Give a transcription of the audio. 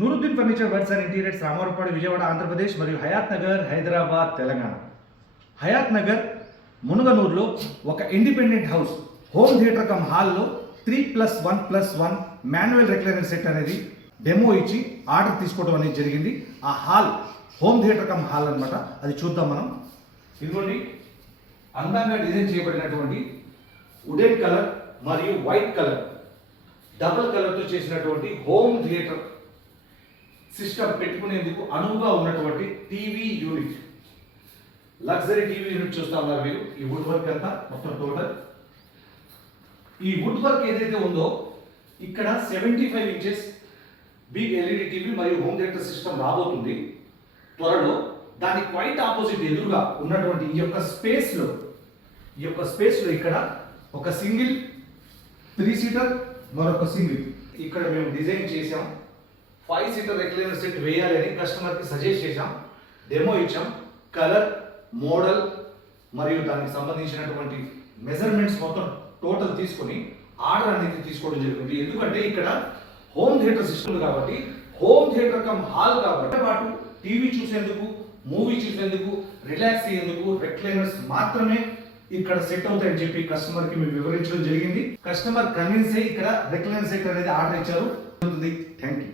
Nooruddin furniture works and interiors Ramavarapadu Vijayawada Andhra Pradesh మరియు హయాత్ నగర్ హైదరాబాద్ తెలంగాణ. హయాత్ నగర్ మునుగనూరులో ఒక independent house home theatre come హాల్లో 3+1+1 మాన్యువల్ రెక్లైనర్ సెట్ అనేది డెమో ఇచ్చి ఆర్డర్ తీసుకోవడం అనేది జరిగింది. ఆ hall home theatre come hall అనమాట. అది చూద్దాం మనం. ఇదిగోండి, అందంగా డిజైన్ చేయబడినటువంటి వుడెన్ కలర్ మరియు వైట్ కలర్ డబుల్ కలర్తో చేసినటువంటి హోమ్ థియేటర్ సిస్టమ్ పెట్టుకునేందుకు అనువుగా ఉన్నటువంటి TV unit, luxury TV unit చూస్తా ఉన్నారు మీరు. ఈ వుడ్ వర్క్ అంతా మొత్తం టోటల్ ఈ వుడ్ వర్క్ ఏదైతే ఉందో ఇక్కడ 75 ఇంచెస్ బిగ్ ఎల్ఈడి టీవీ మరియు హోమ్ థియేటర్ సిస్టమ్ రాబోతుంది త్వరలో. దానికి క్వైట్ ఆపోజిట్ ఎదురుగా ఉన్నటువంటి ఈ యొక్క స్పేస్ లో ఇక్కడ ఒక సింగిల్ 3 సీటర్ మరొక సింగిల్ ఇక్కడ మేము డిజైన్ చేసాం. 5 సీటర్ రెక్లైనర్ సెట్ వేయాలి అని కస్టమర్కి సజెస్ట్ చేశాం, డెమో ఇచ్చాం. కలర్, మోడల్ మరియు దానికి సంబంధించినటువంటి మెజర్మెంట్స్ మొత్తం టోటల్ తీసుకొని ఆర్డర్ అనేది తీసుకోవడం జరిగింది. ఎందుకంటే ఇక్కడ హోమ్ థియేటర్ సిస్టమ్ కాబట్టి, హోమ్ థియేటర్ కమ్ హాల్ కాబట్టి పాటు టీవీ చూసేందుకు, మూవీ చూసేందుకు, రిలాక్స్ అయ్యేందుకు రెక్లైనర్స్ మాత్రమే ఇక్కడ సెట్ అవుతాయని చెప్పి కస్టమర్కి మేము వివరించడం జరిగింది. కస్టమర్ కన్విన్స్ అయ్యి ఇక్కడ రెక్లైనర్ సెట్ అనేది ఆర్డర్ ఇచ్చారు. Thank you.